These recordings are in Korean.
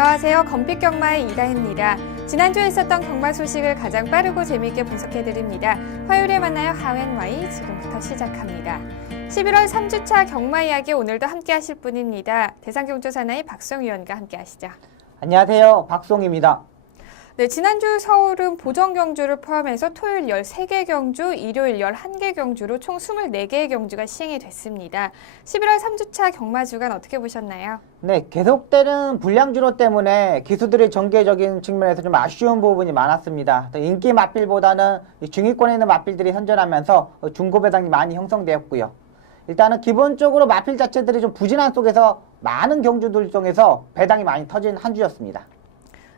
안녕하세요. 건픽경마의 이다혜입니다. 지난주에 있었던 경마 소식을 가장 빠르고 재미있게 분석해드립니다. 화요일에 만나요. 하웬와이 지금부터 시작합니다. 11월 3주차 경마 이야기 오늘도 함께 하실 분입니다. 대상경조사나의 박송 위원과 함께 하시죠. 안녕하세요. 박송입니다. 네, 지난주 서울은 보정 경주를 포함해서 토요일 13개 경주, 일요일 11개 경주로 총 24개의 경주가 시행이 됐습니다. 11월 3주차 경마 주간 어떻게 보셨나요? 네, 계속되는 불량 주로 때문에 기수들의 전개적인 측면에서 좀 아쉬운 부분이 많았습니다. 인기 마필보다는 중위권에 있는 마필들이 선전하면서 중고 배당이 많이 형성되었고요. 일단은 기본적으로 마필 자체들이 좀 부진한 속에서 많은 경주들 중에서 배당이 많이 터진 한 주였습니다.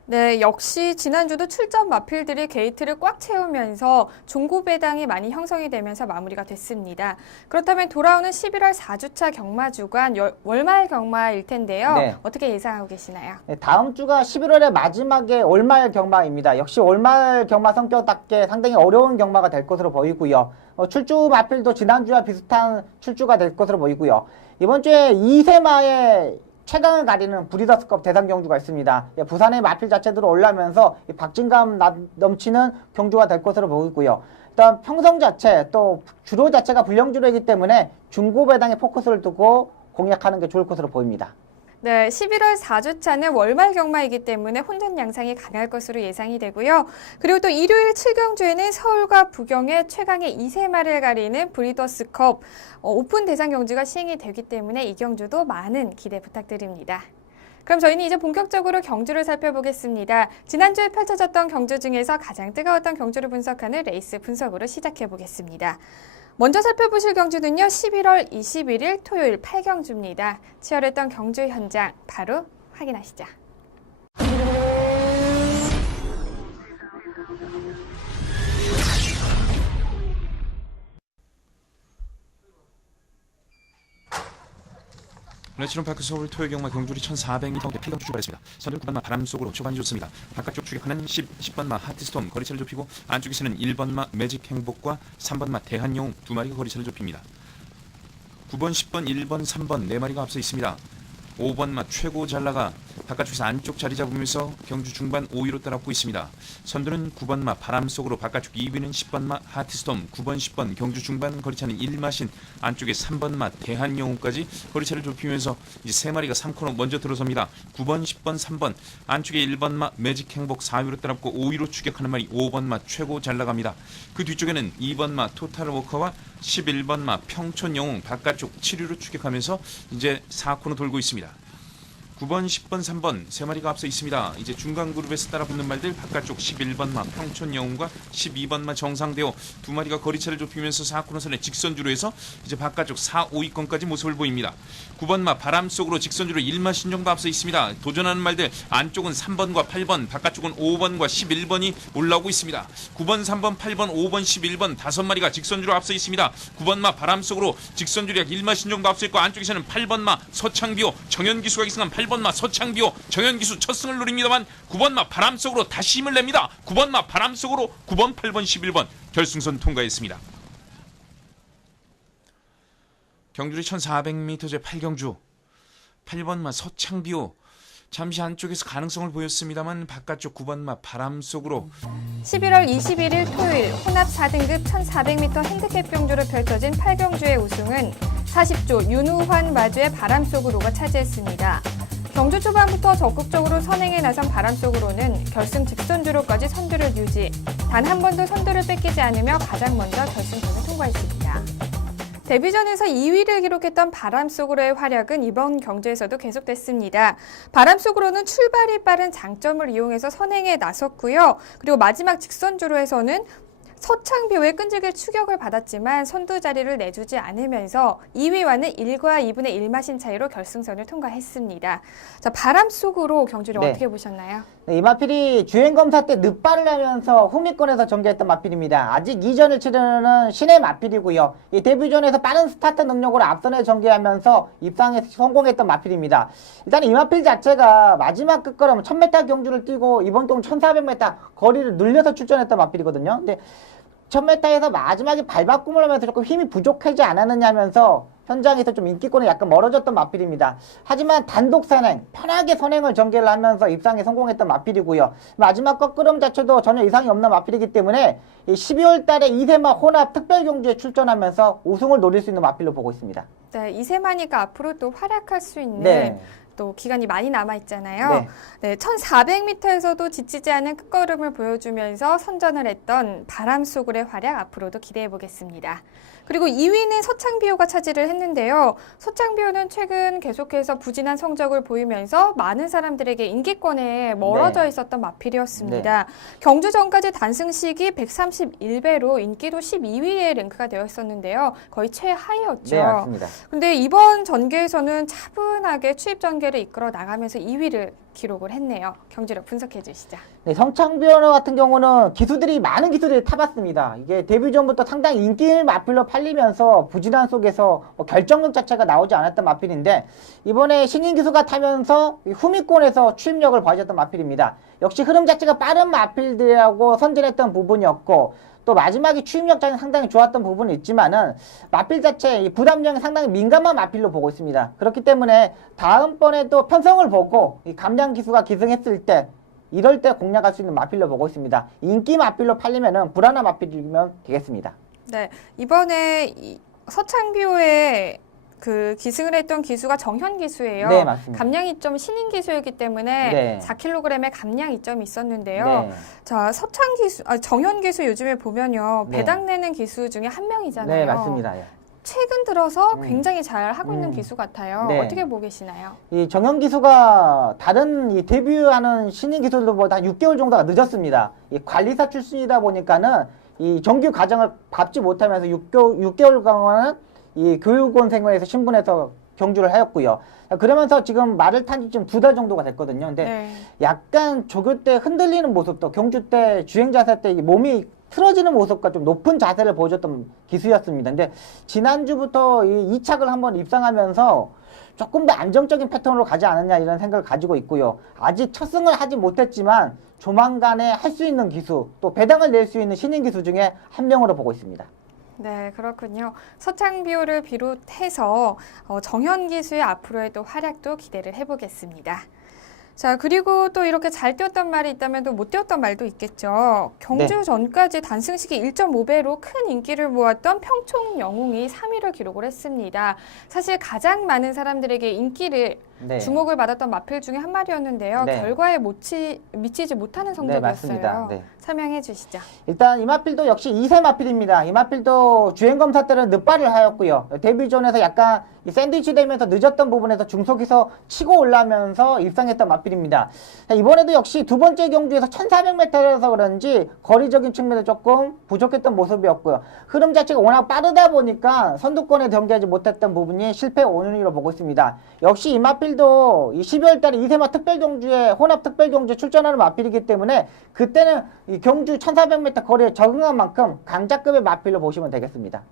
네, 역시 지난주도 출전 마필들이 게이트를 꽉 채우면서 중고 배당이 많이 형성이 되면서 마무리가 됐습니다. 그렇다면 돌아오는 11월 4주차 경마 주간 월말 경마일 텐데요. 네. 어떻게 예상하고 계시나요? 네, 다음 주가 11월의 마지막에 월말 경마입니다. 역시 월말 경마 성격답게 상당히 어려운 경마가 될 것으로 보이고요. 출주 마필도 지난주와 비슷한 출주가 될 것으로 보이고요. 이번 주에 2세마의 최강을 가리는 브리더스컵 대상 경주가 있습니다. 부산의 마필 자체들로 올라오면서 박진감 넘치는 경주가 될 것으로 보이고요. 일단 평성 자체 또 주로 자체가 불량주로이기 때문에 중고 배당에 포커스를 두고 공략하는 게 좋을 것으로 보입니다. 네, 11월 4주차는 월말 경마이기 때문에 혼전 양상이 강할 것으로 예상이 되고요. 그리고 또 일요일 7경주에는 서울과 부경의 최강의 2세마를 가리는 브리더스컵 오픈 대상 경주가 시행이 되기 때문에 이 경주도 많은 기대 부탁드립니다. 그럼 저희는 이제 본격적으로 경주를 살펴보겠습니다. 지난주에 펼쳐졌던 경주 중에서 가장 뜨거웠던 경주를 분석하는 레이스 분석으로 시작해 보겠습니다. 먼저 살펴보실 경주는요. 11월 21일 토요일 8경주입니다. 치열했던 경주 현장 바로 확인하시죠. 레츠론파크 서울 토요 경마 경주리 1400m 피경 출발했습니다. 선두 9번마 바람 속으로 초반이 좋습니다. 바깥쪽 추격하는 10번마 하트스톰 거리차를 좁히고 안쪽에서는 1번마 매직 행복과 3번마 대한용웅 두 마리가 거리차를 좁힙니다. 9번, 10번, 1번, 3번 네 마리가 앞서 있습니다. 5번마 최고 잘나가 바깥쪽에서 안쪽 자리 잡으면서 경주 중반 5위로 따라오고 있습니다. 선두는 9번마 바람 속으로 바깥쪽 2위는 10번마 하트스톰 9번 10번 경주 중반 거리차는 1마신 안쪽에 3번마 대한영웅까지 거리차를 좁히면서 이제 세 마리가 3코너 먼저 들어섭니다. 9번 10번 3번 안쪽에 1번마 매직 행복 4위로 따라오고 5위로 추격하는 마리 5번마 최고 잘나갑니다. 그 뒤쪽에는 2번마 토탈 워커와 11번마 평촌영웅 바깥쪽 7위로 추격하면서 이제 4코너 돌고 있습니다. 9번, 10번, 3번 세 마리가 앞서 있습니다. 이제 중간 그룹에서 따라붙는 말들 바깥쪽 11번마 평촌영웅과 12번마 정상대호 두 마리가 거리차를 좁히면서 4코너선의 직선주로 해서 이제 바깥쪽 4, 5위권까지 모습을 보입니다. 9번마 바람 속으로 직선주로 1마신 정도 앞서 있습니다. 도전하는 말들 안쪽은 3번과 8번 바깥쪽은 5번과 11번이 올라오고 있습니다. 9번, 3번, 8번, 5번, 11번 다섯 마리가 직선주로 앞서 있습니다. 9번마 바람 속으로 직선주로 약 1마신 정도 앞서 있고 안쪽에서는 8번마 서창비호 정현기수가 기승한 8번마 서창비호 정현기수 첫 승을 노립니다만 9번마 바람 속으로 다시 힘을 냅니다. 9번마 바람 속으로 9번, 8번, 11번 결승선 통과했습니다. 경주리 1400m 제8경주 8번마 서창비호 잠시 안쪽에서 가능성을 보였습니다만 바깥쪽 9번마 바람 속으로 11월 21일 토요일 혼합 4등급 1400m 핸디캡 경주로 펼쳐진 8경주의 우승은 40조 윤우환 마주의 바람 속으로가 차지했습니다. 경주 초반부터 적극적으로 선행에 나선 바람 속으로는 결승 직선주로까지 선두를 유지, 단 한 번도 선두를 뺏기지 않으며 가장 먼저 결승선을 통과했습니다. 데뷔전에서 2위를 기록했던 바람 속으로의 활약은 이번 경주에서도 계속됐습니다. 바람 속으로는 출발이 빠른 장점을 이용해서 선행에 나섰고요. 그리고 마지막 직선주로에서는 서창비호의 끈질길 추격을 받았지만 선두 자리를 내주지 않으면서 2위와는 1과 2분의 1마신 차이로 결승선을 통과했습니다. 자, 바람 속으로 경주를 어떻게 보셨나요? 네, 이 마필이 주행검사 때 늦발을 하면서 후미권에서 전개했던 마필입니다. 아직 2전을 치르는 신의 마필이고요. 이 데뷔전에서 빠른 스타트 능력으로 앞선에 전개하면서 입상에 성공했던 마필입니다. 일단 이 마필 자체가 마지막 끝걸음 1000m 경주를 뛰고 이번 경 1400m 거리를 늘려서 출전했던 마필이거든요. 근데 1000m에서 마지막에 발바꿈을 하면서 조금 힘이 부족하지 않았느냐 하면서 현장에서 좀 인기권이 약간 멀어졌던 마필입니다. 하지만 단독 선행, 편하게 선행을 전개를 하면서 입상에 성공했던 마필이고요. 마지막 꺾으름 자체도 전혀 이상이 없는 마필이기 때문에 12월 달에 이세마 혼합 특별 경주에 출전하면서 우승을 노릴 수 있는 마필로 보고 있습니다. 네, 이세만이가 앞으로 또 활약할 수 있는 네. 또 기간이 많이 남아 있잖아요. 네. 네, 1400m에서도 지치지 않은 끝걸음을 보여주면서 선전을 했던 바람 속으로의 활약 앞으로도 기대해 보겠습니다. 그리고 2위는 서창비호가 차지를 했는데요. 서창비호는 최근 계속해서 부진한 성적을 보이면서 많은 사람들에게 인기권에 멀어져 네. 있었던 마필이었습니다. 경주 전까지 단승식이 131배로 인기도 12위에 랭크가 되어 있었는데요. 거의 최하위였죠. 네, 맞습니다. 근데 이번 전개에서는 차분하게 추입 전개를 이끌어 나가면서 2위를 기록을 했네요. 경주력 분석해 주시죠. 네, 성창비호 같은 경우는 많은 기수들이 타봤습니다. 이게 데뷔 전부터 상당히 인기 마필로 팔리면서 부진한 속에서 결정력 자체가 나오지 않았던 마필인데 이번에 신인 기수가 타면서 후미권에서 추입력을 보여줬던 마필입니다. 역시 흐름 자체가 빠른 마필들하고 선전했던 부분이었고 또 마지막에 추입력 자체는 상당히 좋았던 부분이 있지만은 마필 자체 부담력이 상당히 민감한 마필로 보고 있습니다. 그렇기 때문에 다음번에 또 편성을 보고 이 감량 기수가 기승했을 때 이럴 때 공략할 수 있는 마필로 보고 있습니다. 인기 마필로 팔리면은 불안한 마필이면 되겠습니다. 네, 이번에 서창비호의 그 기승을 했던 기수가 정현 기수예요. 네, 맞습니다. 감량 이점 신인 기수이기 때문에 네. 4kg의 감량 이점이 있었는데요. 네. 자, 정현 기수 요즘에 보면요. 네. 배당 내는 기수 중에 한 명이잖아요. 네, 맞습니다. 예. 최근 들어서 굉장히 잘 하고 있는 기수 같아요. 네. 어떻게 보고 계시나요? 이 정현 기수가 다른 이 데뷔하는 신인 기수들보다 6개월 정도가 늦었습니다. 이 관리사 출신이다 보니까는 이 정규 과정을 밟지 못하면서 6개월간은 이 교육원 생활에서 신분해서 경주를 하였고요. 그러면서 지금 말을 탄 지 지금 2달 정도가 됐거든요. 근데 네. 약간 조교 때 흔들리는 모습도 경주 때 주행 자세 때 몸이 틀어지는 모습과 좀 높은 자세를 보여줬던 기수였습니다. 근데 지난주부터 이 이착을 한번 입상하면서 조금 더 안정적인 패턴으로 가지 않았냐 이런 생각을 가지고 있고요. 아직 첫 승을 하지 못했지만 조만간에 할 수 있는 기수 또 배당을 낼 수 있는 신인 기수 중에 한 명으로 보고 있습니다. 네, 그렇군요. 서창비호를 비롯해서 정현 기수의 앞으로의 또 활약도 기대를 해보겠습니다. 자, 그리고 또 이렇게 잘 뛰었던 말이 있다면 또 못 뛰었던 말도 있겠죠. 경주 네. 전까지 단승식이 1.5배로 큰 인기를 모았던 평촌 영웅이 3위를 기록을 했습니다. 사실 가장 많은 사람들에게 인기를 네. 주목을 받았던 마필 중에 한 마리였는데요. 네. 결과에 미치지 못하는 성적이었어요. 맞습니다. 네. 설명해 주시죠. 일단 이마필도 역시 2세 마필입니다. 이마필도 주행검사 때는 늦발을 하였고요. 데뷔전에서 약간 샌드위치 되면서 늦었던 부분에서 중속에서 치고 올라오면서 입상했던 마필입니다. 이번에도 역시 두 번째 경주에서 1400m라서 그런지 거리적인 측면에 조금 부족했던 모습이었고요. 흐름 자체가 워낙 빠르다 보니까 선두권에 경기하지 못했던 부분이 실패 원인으로 보고 있습니다. 역시 이마필도 이 12월 달에 이세마 특별경주에 혼합 특별경주에 출전하는 마필이기 때문에 그때는 이 경주 1400m 거리에 적응한 만큼 강자급의 마필로 보시면 되겠습니다.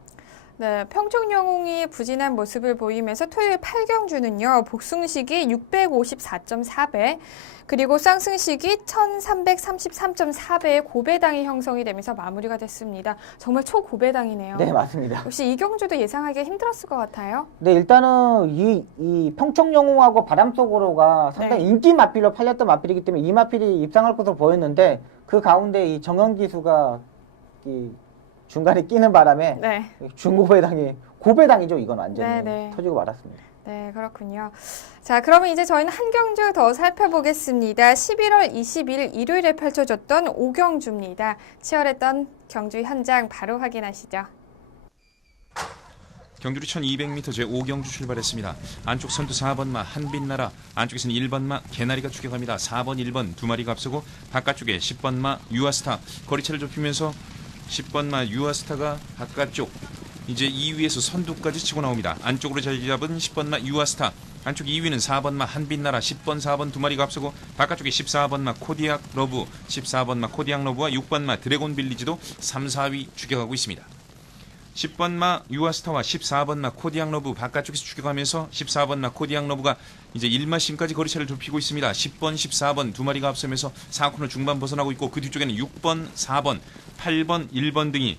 네, 평촌영웅이 부진한 모습을 보이면서 토요일 8경주는요. 복승식이 654.4배, 그리고 쌍승식이 1333.4배의 고배당이 형성이 되면서 마무리가 됐습니다. 정말 초고배당이네요. 네, 맞습니다. 혹시 이 경주도 예상하기 힘들었을 것 같아요? 네, 일단은 이 평촌영웅하고 바람속으로가 상당히 네. 인기 마필로 팔렸던 마필이기 때문에 이 마필이 입상할 것으로 보였는데 그 가운데 이 정현 기수가 이 중간에 끼는 바람에 네. 중고배당이 고배당이죠. 이건 완전히 네, 네. 터지고 말았습니다. 네, 그렇군요. 자, 그러면 이제 저희는 한 경주 더 살펴보겠습니다. 11월 20일 일요일에 펼쳐졌던 5경주입니다. 치열했던 경주 현장 바로 확인하시죠. 경주리 1200m 제5경주 출발했습니다. 안쪽 선두 4번마 한빛나라, 안쪽에서는 1번마 개나리가 추격합니다. 4번, 1번 두 마리가 앞서고 바깥쪽에 10번마 유아스타 거리차를 좁히면서 10번마 유아스타가 바깥쪽 이제 2위에서 선두까지 치고 나옵니다. 안쪽으로 자리 잡은 10번마 유아스타, 안쪽 2위는 4번마 한빛나라, 10번, 4번 두 마리가 앞서고 바깥쪽에 14번마 코디악 러브, 14번마 코디악 러브와 6번마 드래곤 빌리지도 3, 4위 추격하고 있습니다. 10번마 유아스타와 14번마 코디앙 러브 바깥쪽에서 추격하면서 14번마 코디앙 러브가 이제 1마신까지 거리차를 좁히고 있습니다. 10번, 14번 두 마리가 앞서면서 4코너 중반 벗어나고 있고 그 뒤쪽에는 6번, 4번, 8번, 1번 등이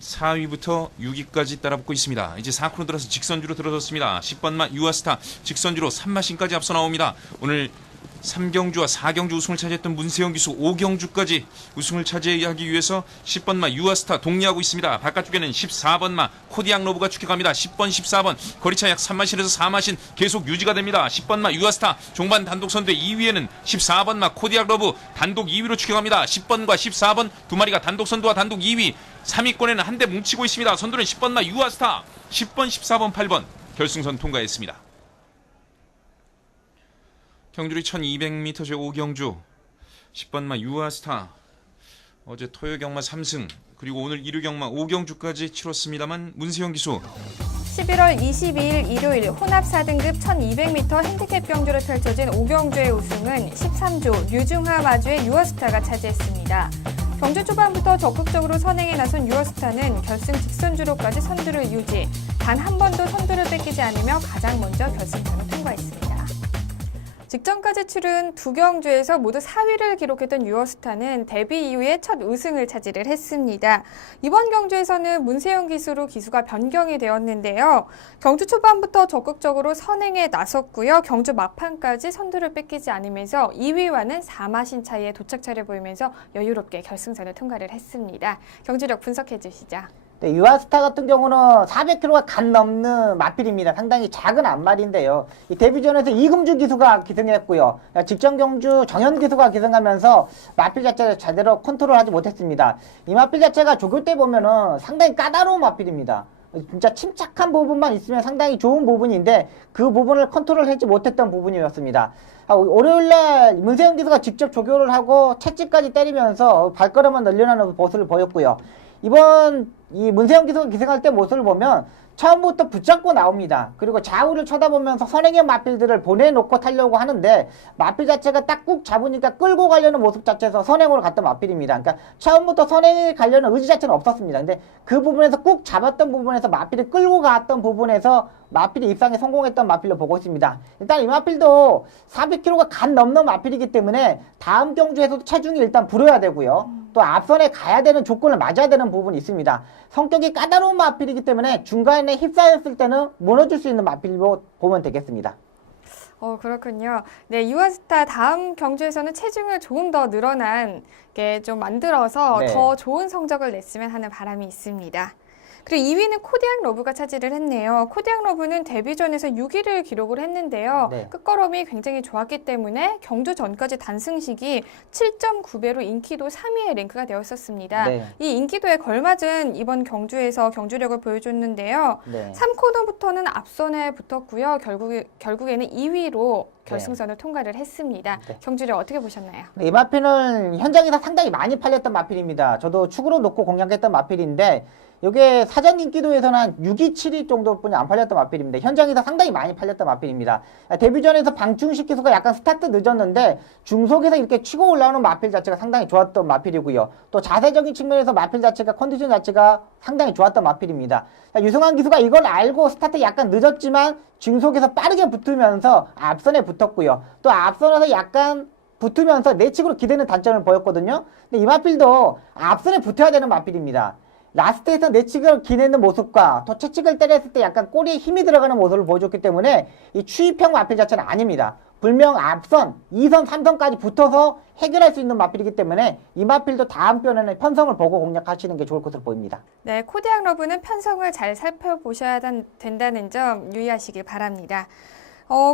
4위부터 6위까지 따라붙고 있습니다. 이제 4코너 들어서 직선주로 들어섰습니다. 10번마 유아스타 직선주로 3마신까지 앞서 나옵니다. 오늘 3경주와 4경주 우승을 차지했던 문세영 기수 5경주까지 우승을 차지하기 위해서 10번마 유아스타 동리하고 있습니다. 바깥쪽에는 14번마 코디앙 로브가 추격합니다. 10번, 14번 거리차 약 3마신에서 4마신 계속 유지가 됩니다. 10번마 유아스타 종반 단독 선두에 2위에는 14번마 코디앙 로브 단독 2위로 추격합니다. 10번과 14번 두 마리가 단독 선두와 단독 2위 3위권에는 한대 뭉치고 있습니다. 선두는 10번마 유아스타 10번, 14번, 8번 결승선 통과했습니다. 경주리 1200m 제5경주 10번마 유아스타 어제 토요 경마 3승 그리고 오늘 일요 경마 5경주까지 치렀습니다만 문세영 기수 11월 22일 일요일 혼합 4등급 1200m 핸디캡 경주로 펼쳐진 5경주의 우승은 13조 류중하 마주의 유어스타가 차지했습니다. 경주 초반부터 적극적으로 선행에 나선 유어스타는 결승 직선주로까지 선두를 유지, 단 한 번도 선두를 뺏기지 않으며 가장 먼저 결승선을 통과했습니다. 직전까지 치른 두 경주에서 모두 4위를 기록했던 유어스타는 데뷔 이후에 첫 우승을 차지를 했습니다. 이번 경주에서는 문세영 기수로 기수가 변경이 되었는데요. 경주 초반부터 적극적으로 선행에 나섰고요. 경주 막판까지 선두를 뺏기지 않으면서 2위와는 4마신 차이의 도착차를 보이면서 여유롭게 결승선을 통과를 했습니다. 경주력 분석해 주시죠. 네, 유아스타 같은 경우는 400kg가 간 넘는 마필입니다. 상당히 작은 앞말인데요. 이 데뷔전에서 이금주 기수가 기승했고요. 직전 경주 정현 기수가 기승하면서 마필 자체를 제대로 컨트롤하지 못했습니다. 이 마필 자체가 조교 때 보면은 상당히 까다로운 마필입니다. 진짜 침착한 부분만 있으면 상당히 좋은 부분인데 그 부분을 컨트롤하지 못했던 부분이었습니다. 월요일날 문세영 기수가 직접 조교를 하고 채찍까지 때리면서 발걸음을 늘려나는 모습을 보였고요. 이번 이 문세영 기수가 기승할 때 모습을 보면 처음부터 붙잡고 나옵니다. 그리고 좌우를 쳐다보면서 선행형 마필들을 보내놓고 타려고 하는데 마필 자체가 딱 꾹 잡으니까 끌고 가려는 모습 자체에서 선행으로 갔던 마필입니다. 그러니까 처음부터 선행에 가려는 의지 자체는 없었습니다. 근데 그 부분에서 꾹 잡았던 부분에서 마필을 끌고 갔던 부분에서 마필이 입상에 성공했던 마필로 보고 있습니다. 일단 이 마필도 400kg가 간 넘는 마필이기 때문에 다음 경주에서도 체중이 일단 불어야 되고요. 또 앞선에 가야 되는 조건을 맞아야 되는 부분이 있습니다. 성격이 까다로운 마필이기 때문에 중간에 휩싸였을 때는 무너질 수 있는 마필로 보면 되겠습니다. 그렇군요. 네, 유아스타 다음 경주에서는 체중을 조금 더 늘어난 게 좀 만들어서 네. 더 좋은 성적을 냈으면 하는 바람이 있습니다. 그리고 2위는 코디앙 러브가 차지를 했네요. 코디앙 러브는 데뷔전에서 6위를 기록을 했는데요. 네. 끝걸음이 굉장히 좋았기 때문에 경주 전까지 단승식이 7.9배로 인기도 3위에 랭크가 되었었습니다. 네. 이 인기도에 걸맞은 이번 경주에서 경주력을 보여줬는데요. 네. 3코너부터는 앞선에 붙었고요. 결국에는 2위로 결승선을 통과를 했습니다. 네. 경주력 어떻게 보셨나요? 이 마필은 현장에서 상당히 많이 팔렸던 마필입니다. 저도 축으로 놓고 공략했던 마필인데 이게 사전 인기도에서는 한 6위, 7위 정도뿐이 안 팔렸던 마필입니다. 현장에서 상당히 많이 팔렸던 마필입니다. 데뷔전에서 방충식 기수가 약간 스타트 늦었는데 중속에서 이렇게 치고 올라오는 마필 자체가 상당히 좋았던 마필이고요. 또 자세적인 측면에서 마필 자체가 컨디션 자체가 상당히 좋았던 마필입니다. 유승환 기수가 이걸 알고 스타트 약간 늦었지만 중속에서 빠르게 붙으면서 앞선에 붙었고요. 또 앞선에서 약간 붙으면서 내측으로 기대는 단점을 보였거든요. 근데 이 마필도 앞선에 붙어야 되는 마필입니다. 라스트에서 내측을 기내는 모습과 또 채찍을 때렸을 때 약간 꼬리에 힘이 들어가는 모습을 보여줬기 때문에 이 추입형 마필 자체는 아닙니다. 분명 앞선, 2선, 3선까지 붙어서 해결할 수 있는 마필이기 때문에 이 마필도 다음 편에는 편성을 보고 공략하시는 게 좋을 것으로 보입니다. 네, 코디앙 러브는 편성을 잘 살펴보셔야 된다는 점 유의하시길 바랍니다.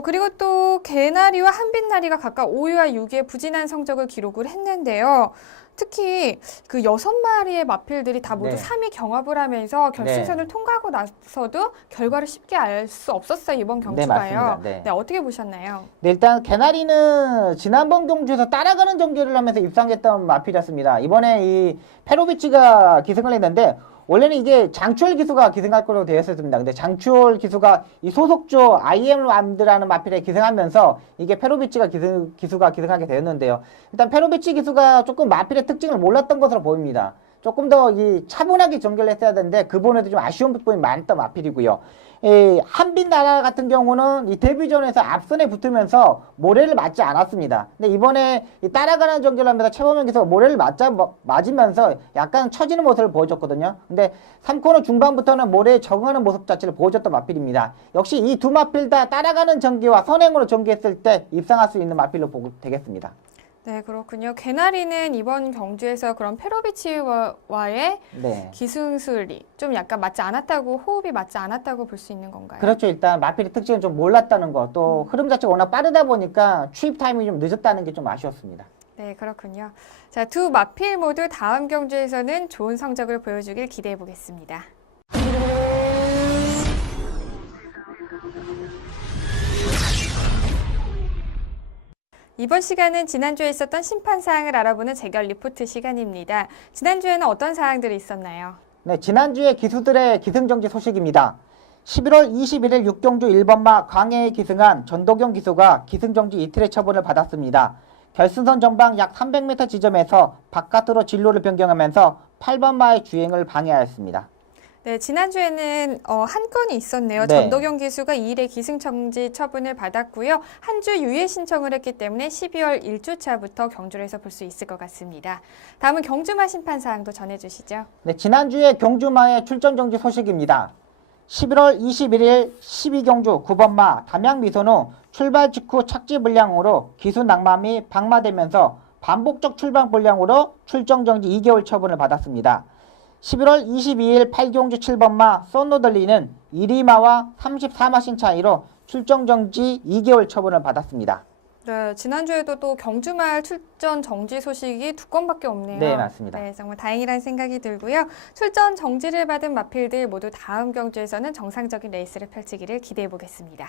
그리고 또 개나리와 한빛나리가 각각 5위와 6위의 부진한 성적을 기록을 했는데요. 특히 그 6마리의 마필들이 다 모두 네. 3위 경합을 하면서 결승선을 통과하고 나서도 결과를 쉽게 알 수 없었어요, 이번 경주가요. 맞습니다. 네, 어떻게 보셨나요? 네, 일단 개나리는 지난번 경주에서 따라가는 전개를 하면서 입상했던 마필이었습니다. 이번에 이 페로비치가 기승을 했는데 원래는 이게 장추월 기수가 기승할 거로 되어 있었습니다. 근데 장추월 기수가 이 소속조 IM람드라는 마필에 기승하면서 이게 페로비치가 기수가 기승하게 되었는데요. 일단 페로비치 기수가 조금 마필의 특징을 몰랐던 것으로 보입니다. 조금 더 이 차분하게 전개를 했어야 되는데 그 부분에도 좀 아쉬운 부분이 많았던 마필이고요. 이 한빛나라 같은 경우는 이 데뷔전에서 앞선에 붙으면서 모래를 맞지 않았습니다. 근데 이번에 이 따라가는 전개를 하면서 최범영께서 모래를 맞으면서 약간 처지는 모습을 보여줬거든요. 근데 3코너 중반부터는 모래에 적응하는 모습 자체를 보여줬던 마필입니다. 역시 이 두 마필 다 따라가는 전개와 선행으로 전개했을 때 입상할 수 있는 마필로 보고 되겠습니다. 네, 그렇군요. 개나리는 이번 경주에서 그런 페로비치와의 네. 기승술이 좀 약간 맞지 않았다고, 호흡이 맞지 않았다고 볼 수 있는 건가요? 그렇죠. 일단 마필의 특징은 좀 몰랐다는 거, 또 흐름 자체가 워낙 빠르다 보니까 추입 타이밍이 좀 늦었다는 게 좀 아쉬웠습니다. 네, 그렇군요. 자, 두 마필 모두 다음 경주에서는 좋은 성적을 보여주길 기대해 보겠습니다. 이번 시간은 지난주에 있었던 심판 사항을 알아보는 재결 리포트 시간입니다. 지난주에는 어떤 사항들이 있었나요? 네, 지난주에 기수들의 기승정지 소식입니다. 11월 21일 6경주 1번마 광해에 기승한 전도경 기수가 기승정지 이틀의 처분을 받았습니다. 결승선 전방 약 300m 지점에서 바깥으로 진로를 변경하면서 8번마의 주행을 방해하였습니다. 네, 지난주에는 한 건이 있었네요. 네. 전도경 기수가 2일의 기승정지 처분을 받았고요. 한 주 유예 신청을 했기 때문에 12월 1주차부터 경주를 해서 볼 수 있을 것 같습니다. 다음은 경주마 심판 사항도 전해주시죠. 네, 지난주에 경주마의 출전 정지 소식입니다. 11월 21일 12경주 9번마 담양미소는 출발 직후 착지 불량으로 기수 낙마 및 방마되면서 반복적 출발 불량으로 출정 정지 2개월 처분을 받았습니다. 11월 22일 8경주 7번마 썬노들리는 1위마와 34마신 차이로 출정 정지 2개월 처분을 받았습니다. 네, 지난주에도 또 경주마을 출전 정지 소식이 2건밖에 없네요. 네, 맞습니다. 네, 정말 다행이라는 생각이 들고요. 출전 정지를 받은 마필들 모두 다음 경주에서는 정상적인 레이스를 펼치기를 기대해 보겠습니다.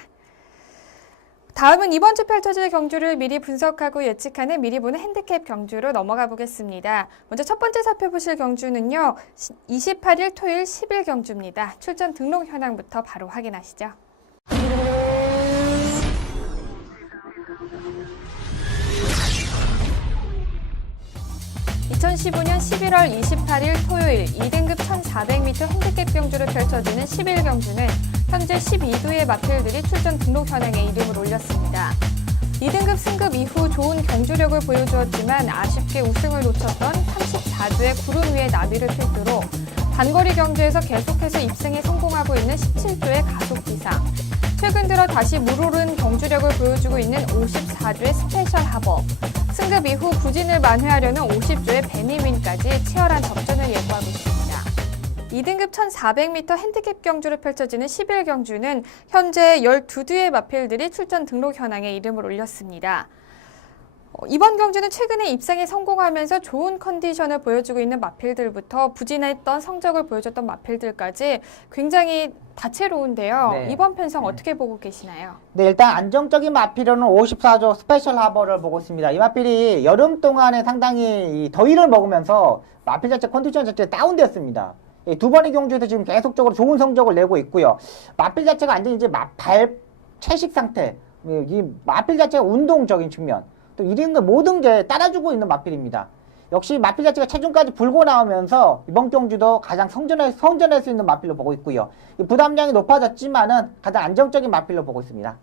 다음은 이번 주 펼쳐질 경주를 미리 분석하고 예측하는 미리 보는 핸디캡 경주로 넘어가 보겠습니다. 먼저 첫 번째 살펴보실 경주는요. 28일 토요일 10일 경주입니다. 출전 등록 현황부터 바로 확인하시죠. 2015년 11월 28일 토요일 2등급 1400m 핸디캡 경주를 펼쳐지는 10일 경주는 현재 12두의 마필들이 출전 등록 현황에 이름을 올렸습니다. 2등급 승급 이후 좋은 경주력을 보여주었지만 아쉽게 우승을 놓쳤던 34주의 구름 위의 나비를 필두로 단거리 경주에서 계속해서 입상에 성공하고 있는 17조의 가속 기상, 최근 들어 다시 물오른 경주력을 보여주고 있는 54주의 스페셜 하버, 승급 이후 부진을 만회하려는 50조의 베니윈까지 치열한 접전을 예고하고 있습니다. 2등급 1400m 핸디캡 경주를 펼쳐지는 10일 경주는 현재 12두의 마필들이 출전 등록 현황에 이름을 올렸습니다. 이번 경주는 최근에 입상에 성공하면서 좋은 컨디션을 보여주고 있는 마필들부터 부진했던 성적을 보여줬던 마필들까지 굉장히 다채로운데요. 네. 이번 편성 어떻게 보고 계시나요? 네, 일단 안정적인 마필로는 54조 스페셜 하버를 보고 있습니다. 이 마필이 여름 동안에 상당히 이 더위를 먹으면서 마필 자체 컨디션 자체 다운되었습니다. 두 번의 경주에서 지금 계속적으로 좋은 성적을 내고 있고요. 마필 자체가 완전히 이제 발 채식 상태, 이 마필 자체가 운동적인 측면, 또 이런 모든 게 따라주고 있는 마필입니다. 역시 마필 자체가 체중까지 불고 나오면서 이번 경주도 가장 선전할 수 있는 마필로 보고 있고요. 부담량이 높아졌지만은 가장 안정적인 마필로 보고 있습니다.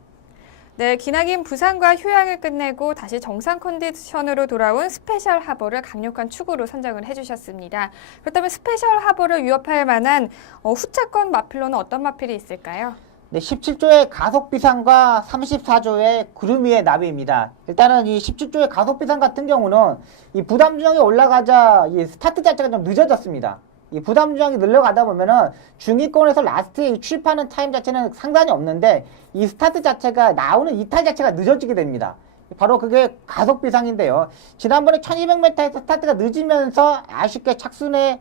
네, 기나긴 부상과 휴양을 끝내고 다시 정상 컨디션으로 돌아온 스페셜 하버를 강력한 축으로 선정을 해주셨습니다. 그렇다면 스페셜 하버를 위협할 만한 후차권 마필로는 어떤 마필이 있을까요? 네, 17조의 가속비상과 34조의 구름 위의 나비입니다. 일단은 이 17조의 가속비상 같은 경우는 이 부담 주장이 올라가자 이 스타트 자체가 좀 늦어졌습니다. 이 부담 주장이 늘려가다 보면은 중위권에서 라스트에 출입하는 타임 자체는 상관이 없는데 이 스타트 자체가 나오는 이탈 자체가 늦어지게 됩니다. 바로 그게 가속비상인데요. 지난번에 1200m에서 스타트가 늦으면서 아쉽게 착순에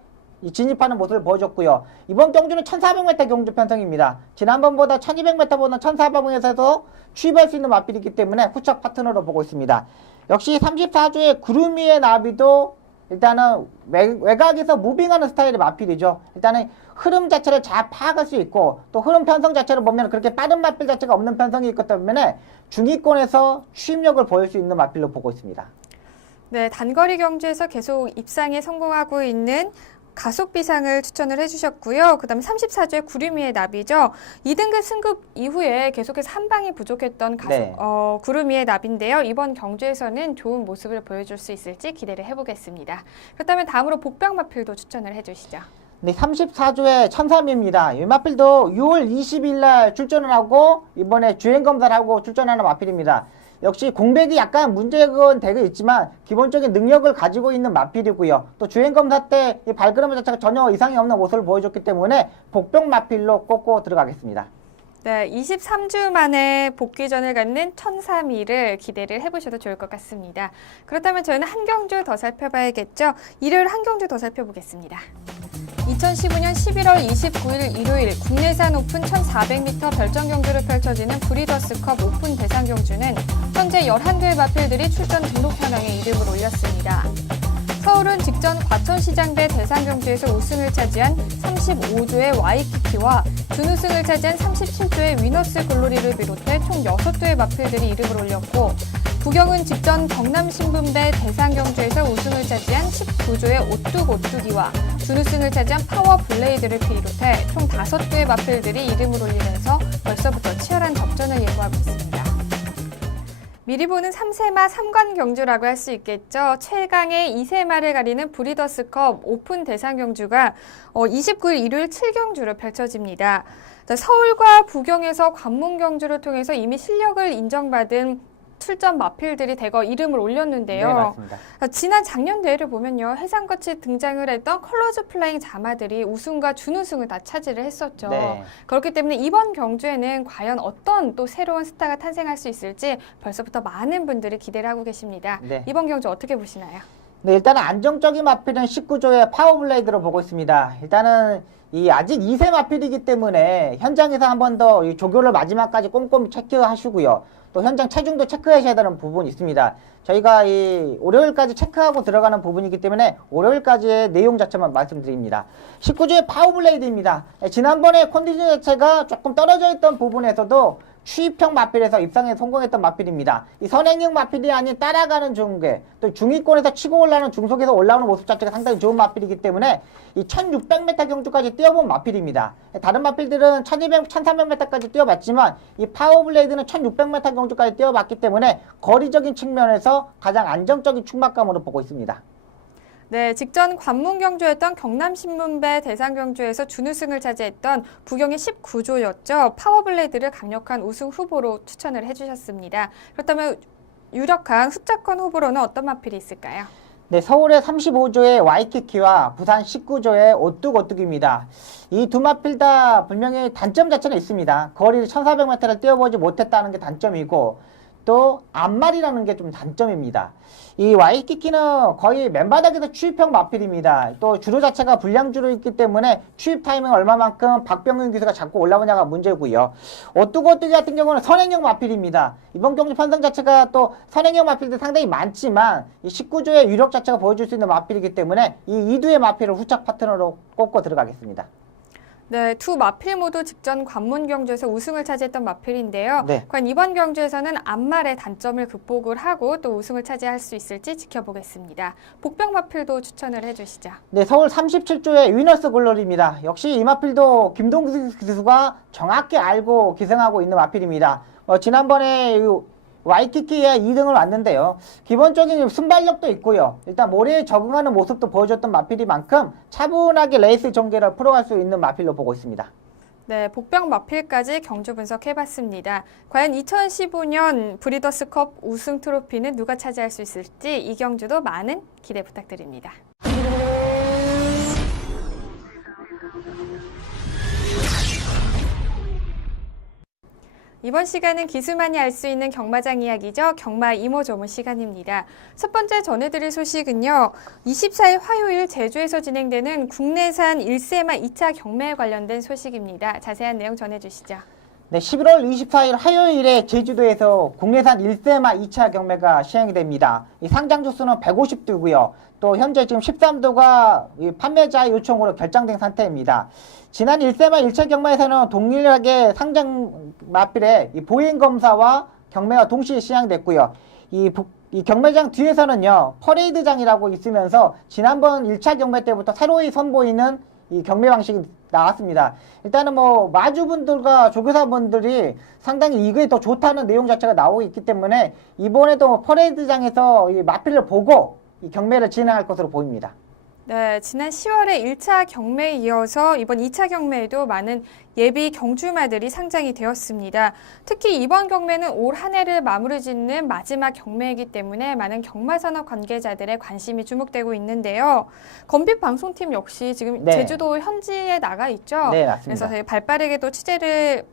진입하는 모습을 보여줬고요. 이번 경주는 1400m 경주 편성입니다. 지난번보다 1200m보다 1400m에서 추입할 수 있는 마필이기 때문에 후척 파트너로 보고 있습니다. 역시 34주의 구름 위의 나비도 일단은 외곽에서 무빙하는 스타일의 마필이죠. 일단은 흐름 자체를 잘 파악할 수 있고 또 흐름 편성 자체를 보면 그렇게 빠른 마필 자체가 없는 편성이 있기 때문에 중위권에서 추입력을 보일 수 있는 마필로 보고 있습니다. 네, 단거리 경주에서 계속 입상에 성공하고 있는 가속 비상을 추천을 해주셨고요. 그 다음에 34주에 구름이의 나비죠. 2등급 승급 이후에 계속해서 한 방이 부족했던 네. 구름이의 나비인데요. 이번 경주에서는 좋은 모습을 보여줄 수 있을지 기대를 해보겠습니다. 그렇다면 다음으로 복병마필도 추천을 해주시죠. 네, 34주의 천삼입니다. 이 마필도 6월 20일 날 출전을 하고 이번에 주행 검사를 하고 출전하는 마필입니다. 역시 공백이 약간 문제는 되고 있지만 기본적인 능력을 가지고 있는 마필이고요. 또 주행 검사 때 이 발걸음 자체가 전혀 이상이 없는 모습을 보여줬기 때문에 복병 마필로 꼽고 들어가겠습니다. 네, 23주 만에 복귀전을 갖는 천삼이를 기대를 해보셔도 좋을 것 같습니다. 그렇다면 저희는 한 경주 더 살펴봐야겠죠. 일요일 한 경주 더 살펴보겠습니다. 2015년 11월 29일 일요일 국내산 오픈 1400m 별정 경주를 펼쳐지는 브리더스컵 오픈 대상 경주는 현재 11개의 마필들이 출전 등록 현황에 이름을 올렸습니다. 서울은 직전 과천시장대 대상 경주에서 우승을 차지한 35조의 와이키키와 준우승을 차지한 37조의 위너스 글로리를 비롯해 총 6조의 마필들이 이름을 올렸고, 부경은 직전 경남신분배 대상 경주에서 우승을 차지한 19조의 오뚜기와 준우승을 차지한 파워 블레이드를 비롯해 총 5조의 마필들이 이름을 올리면서 벌써부터 치열한 접전을 예고하고 있습니다. 미리 보는 3세마 3관 경주라고 할 수 있겠죠. 최강의 2세마를 가리는 브리더스컵 오픈 대상 경주가 29일 일요일 7경주로 펼쳐집니다. 서울과 부경에서 관문 경주를 통해서 이미 실력을 인정받은 출전 마필들이 대거 이름을 올렸는데요. 네, 맞습니다. 지난 작년 대회를 보면요. 해상같이 등장을 했던 컬러즈 플라잉 자마들이 우승과 준우승을 다 차지를 했었죠. 네. 그렇기 때문에 이번 경주에는 과연 어떤 또 새로운 스타가 탄생할 수 있을지 벌써부터 많은 분들이 기대를 하고 계십니다. 네. 이번 경주 어떻게 보시나요? 네, 일단은 안정적인 마필은 19조의 파워블레이드로 보고 있습니다. 일단은 이 아직 2세 마필이기 때문에 현장에서 한 번 더 이 조교를 마지막까지 꼼꼼히 체크하시고요. 또 현장 체중도 체크하셔야 되는 부분이 있습니다. 저희가 이 월요일까지 체크하고 들어가는 부분이기 때문에 월요일까지의 내용 자체만 말씀드립니다. 19조의 파워블레이드입니다. 지난번에 컨디션 자체가 조금 떨어져 있던 부분에서도 추입형 마필에서 입상에 성공했던 마필입니다. 이 선행형 마필이 아닌 따라가는 중계, 또 중위권에서 치고 올라오는 중속에서 올라오는 모습 자체가 상당히 좋은 마필이기 때문에 이 1600m 경주까지 뛰어본 마필입니다. 다른 마필들은 1200, 1300m까지 뛰어봤지만 이 파워블레이드는 1600m 경주까지 뛰어봤기 때문에 거리적인 측면에서 가장 안정적인 충막감으로 보고 있습니다. 네, 직전 관문 경주였던 경남신문배 대상 경주에서 준우승을 차지했던 부경의 19조였죠. 파워블레이드를 강력한 우승 후보로 추천을 해주셨습니다. 그렇다면 유력한 숫자권 후보로는 어떤 마필이 있을까요? 네, 서울의 35조의 와이키키와 부산 19조의 오뚜기입니다. 이 두 마필 다 분명히 단점 자체는 있습니다. 거리를 1400m를 뛰어보지 못했다는 게 단점이고, 또 앞말이라는 게 좀 단점입니다. 이 와이키키는 거의 맨바닥에서 추입형 마필입니다. 또 주로 자체가 불량주로 있기 때문에 추입 타이밍 얼마만큼 박병윤 기수가 잡고 올라오냐가 문제고요. 오뚜기 같은 경우는 선행형 마필입니다. 이번 경주 편성 자체가 또 선행형 마필들 상당히 많지만 이 19조의 유력 자체가 보여줄 수 있는 마필이기 때문에 이 이두의 마필을 후착 파트너로 꼽고 들어가겠습니다. 네, 두 마필 모두 직전 관문 경주에서 우승을 차지했던 마필인데요. 네. 과연 이번 경주에서는 앞말의 단점을 극복을 하고 또 우승을 차지할 수 있을지 지켜보겠습니다. 복병 마필도 추천을 해주시죠. 네, 서울 37조의 위너스 글로리입니다. 역시 이 마필도 김동수 기수가 정확히 알고 기생하고 있는 마필입니다. 지난번에 와이키키에 2등을 왔는데요. 기본적인 순발력도 있고요. 일단 모래에 적응하는 모습도 보여줬던 마필이만큼 차분하게 레이스 전개를 풀어갈 수 있는 마필로 보고 있습니다. 네, 복병 마필까지 경주 분석해봤습니다. 과연 2015년 브리더스컵 우승 트로피는 누가 차지할 수 있을지 이 경주도 많은 기대 부탁드립니다. 이번 시간은 기수만이 알 수 있는 경마장 이야기죠. 경마 이모 조문 시간입니다. 첫 번째 전해드릴 소식은요. 24일 화요일 제주에서 진행되는 국내산 1세마 2차 경매에 관련된 소식입니다. 자세한 내용 전해주시죠. 네, 11월 24일 화요일에 제주도에서 국내산 1세마 2차 경매가 시행이 됩니다. 이 상장주 수는 150두고요. 또 현재 지금 13두가 판매자 요청으로 결정된 상태입니다. 지난 1세마 1차 경매에서는 동일하게 상장 마필의 보행 검사와 경매가 동시에 시행됐고요. 이 이 경매장 뒤에서는요, 퍼레이드장이라고 있으면서 지난번 1차 경매 때부터 새로이 선보이는 이 경매 방식이 나왔습니다. 일단은 뭐 마주분들과 조교사분들이 상당히 이게 더 좋다는 내용 자체가 나오고 있기 때문에 이번에도 퍼레이드장에서 이 마필을 보고 이 경매를 진행할 것으로 보입니다. 네, 지난 10월에 1차 경매에 이어서 이번 2차 경매에도 많은 예비 경주마들이 상장이 되었습니다. 특히 이번 경매는 올 한 해를 마무리 짓는 마지막 경매이기 때문에 많은 경마산업 관계자들의 관심이 주목되고 있는데요. 건빛 방송팀 역시 지금 네. 제주도 현지에 나가 있죠. 네, 맞습니다. 그래서 저희 발빠르게 또 취재를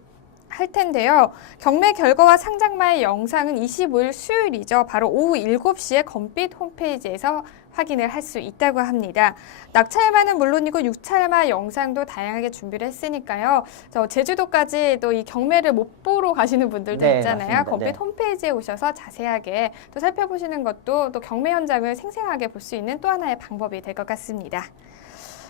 할 텐데요. 경매 결과와 상장마의 영상은 25일 수요일이죠. 바로 오후 7시에 건빛 홈페이지에서 확인을 할 수 있다고 합니다. 낙찰마는 물론이고 육찰마 영상도 다양하게 준비를 했으니까요. 저 제주도까지 또 이 경매를 못 보러 가시는 분들도 네, 있잖아요. 맞습니다. 건빛 네. 홈페이지에 오셔서 자세하게 또 살펴보시는 것도 또 경매 현장을 생생하게 볼 수 있는 또 하나의 방법이 될 것 같습니다.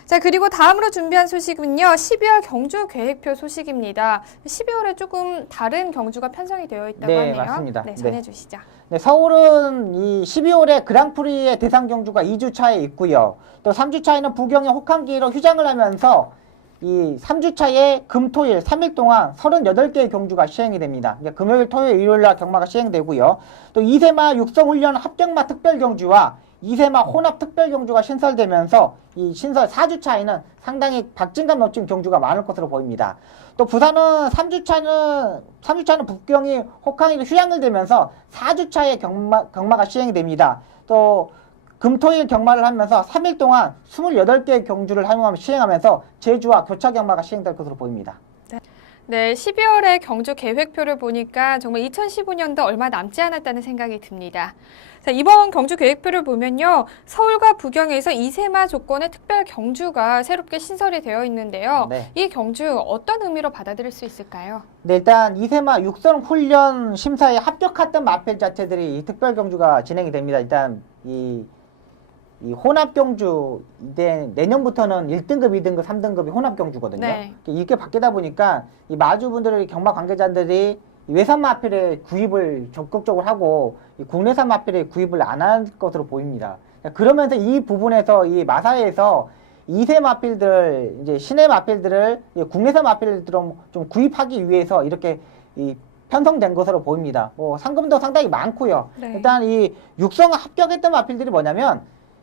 자, 그리고 다음으로 준비한 소식은요. 12월 경주 계획표 소식입니다. 12월에 조금 다른 경주가 편성이 되어 있다고 네, 하네요. 맞습니다. 네, 전해주시죠. 네, 서울은 이 12월에 그랑프리의 대상 경주가 2주차에 있고요. 또 3주차에는 부경의 혹한기로 휴장을 하면서 이 3주차에 금, 토, 일 3일 동안 38개의 경주가 시행이 됩니다. 그러니까 금요일, 토요일, 일요일 날 경마가 시행되고요. 또 2세마 육성훈련 합격마 특별경주와 2세마 혼합 특별경주가 신설되면서 이 신설 4주차에는 상당히 박진감 넘치는 경주가 많을 것으로 보입니다. 또 부산은 3주차는 북경이 혹한기로 휴양을 되면서 4주차에 경마가 시행이 됩니다. 또 금토일 경마를 하면서 3일 동안 28개의 경주를 시행하면서 제주와 교차 경마가 시행될 것으로 보입니다. 네, 12월에 경주 계획표를 보니까 정말 2015년도 얼마 남지 않았다는 생각이 듭니다. 자, 이번 경주 계획표를 보면요. 서울과 부경에서 2세마 조건의 특별 경주가 새롭게 신설이 되어 있는데요. 네. 이 경주 어떤 의미로 받아들일 수 있을까요? 네, 일단 2세마 육성 훈련 심사에 합격했던 마필 자체들이 이 특별 경주가 진행이 됩니다. 일단 이 혼합 경주 내년부터는 1등급, 2등급, 3등급이 혼합 경주거든요. 네. 이렇게 바뀌다 보니까 이 마주분들의 경마 관계자들이 이 외산 마필의 구입을 적극적으로 하고 이 국내산 마필의 구입을 안 할 것으로 보입니다. 그러면서 이 부분에서 이 마사회에서 2세 마필들, 이제 신의 마필들을 국내산 마필들로 좀 구입하기 위해서 이렇게 편성된 것으로 보입니다. 뭐 상금도 상당히 많고요. 네. 일단 이 육성 합격했던 마필들이 뭐냐면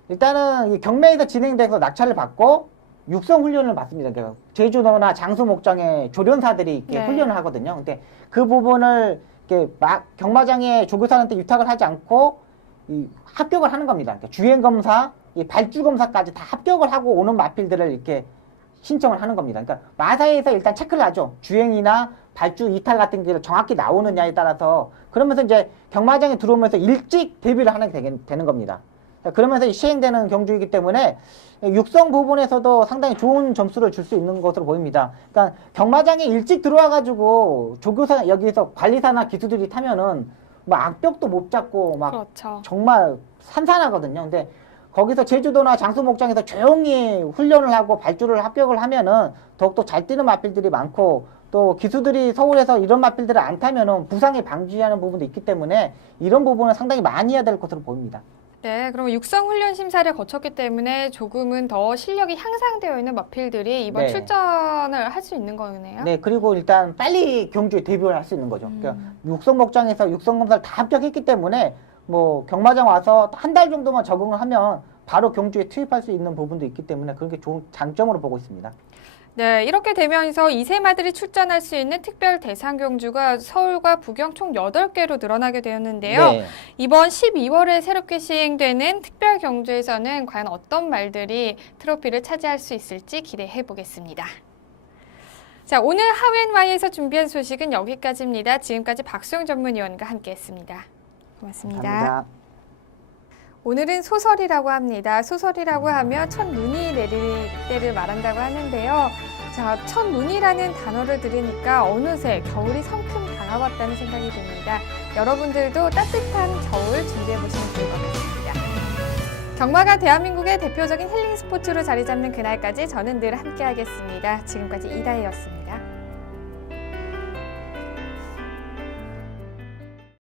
일단은 이 경매에서 진행돼서 낙찰을 받고 육성 훈련을 받습니다. 그러니까 제주도나 장수 목장의 조련사들이 이렇게 네. 훈련을 하거든요. 근데 그 부분을 이렇게 경마장의 조교사한테 위탁을 하지 않고 합격을 하는 겁니다. 그러니까 주행 검사, 발주 검사까지 다 합격을 하고 오는 마필들을 이렇게 신청을 하는 겁니다. 그러니까 마사에서 일단 체크를 하죠. 주행이나 발주 이탈 같은 게 정확히 나오느냐에 따라서 그러면서 이제 경마장에 들어오면서 일찍 데뷔를 하게 되는 겁니다. 그러면서 시행되는 경주이기 때문에 육성 부분에서도 상당히 좋은 점수를 줄 수 있는 것으로 보입니다. 그러니까 경마장에 일찍 들어와가지고 조교사 여기서 관리사나 기수들이 타면은 뭐 악벽도 못 잡고 막 그렇죠. 정말 산산하거든요. 근데 거기서 제주도나 장수 목장에서 조용히 훈련을 하고 발주를 합격을 하면은 더욱더 잘 뛰는 마필들이 많고 또 기수들이 서울에서 이런 마필들을 안 타면은 부상에 방지하는 부분도 있기 때문에 이런 부분은 상당히 많이 해야 될 것으로 보입니다. 네, 그럼 육성 훈련 심사를 거쳤기 때문에 조금은 더 실력이 향상되어 있는 마필들이 이번 네. 출전을 할 수 있는 거네요. 네, 그리고 일단 빨리 경주에 데뷔를 할 수 있는 거죠. 그러니까 육성 목장에서 육성 검사를 다 합격했기 때문에 뭐 경마장 와서 한 달 정도만 적응을 하면 바로 경주에 투입할 수 있는 부분도 있기 때문에 그런 게 좋은 장점으로 보고 있습니다. 네, 이렇게 되면서 2세마들이 출전할 수 있는 특별 대상 경주가 서울과 부경 총 8개로 늘어나게 되었는데요. 네. 이번 12월에 새롭게 시행되는 특별 경주에서는 과연 어떤 말들이 트로피를 차지할 수 있을지 기대해 보겠습니다. 자, 오늘 하웬와이에서 준비한 소식은 여기까지입니다. 지금까지 박수영 전문위원과 함께했습니다. 고맙습니다. 감사합니다. 오늘은 소설이라고 합니다. 소설이라고 하면 첫눈이 내릴 때를 말한다고 하는데요. 자, 첫눈이라는 단어를 들으니까 어느새 겨울이 성큼 다가왔다는 생각이 듭니다. 여러분들도 따뜻한 겨울 준비해보시면 좋을 것 같습니다. 경마가 대한민국의 대표적인 힐링 스포츠로 자리 잡는 그날까지 저는 늘 함께하겠습니다. 지금까지 이다혜였습니다.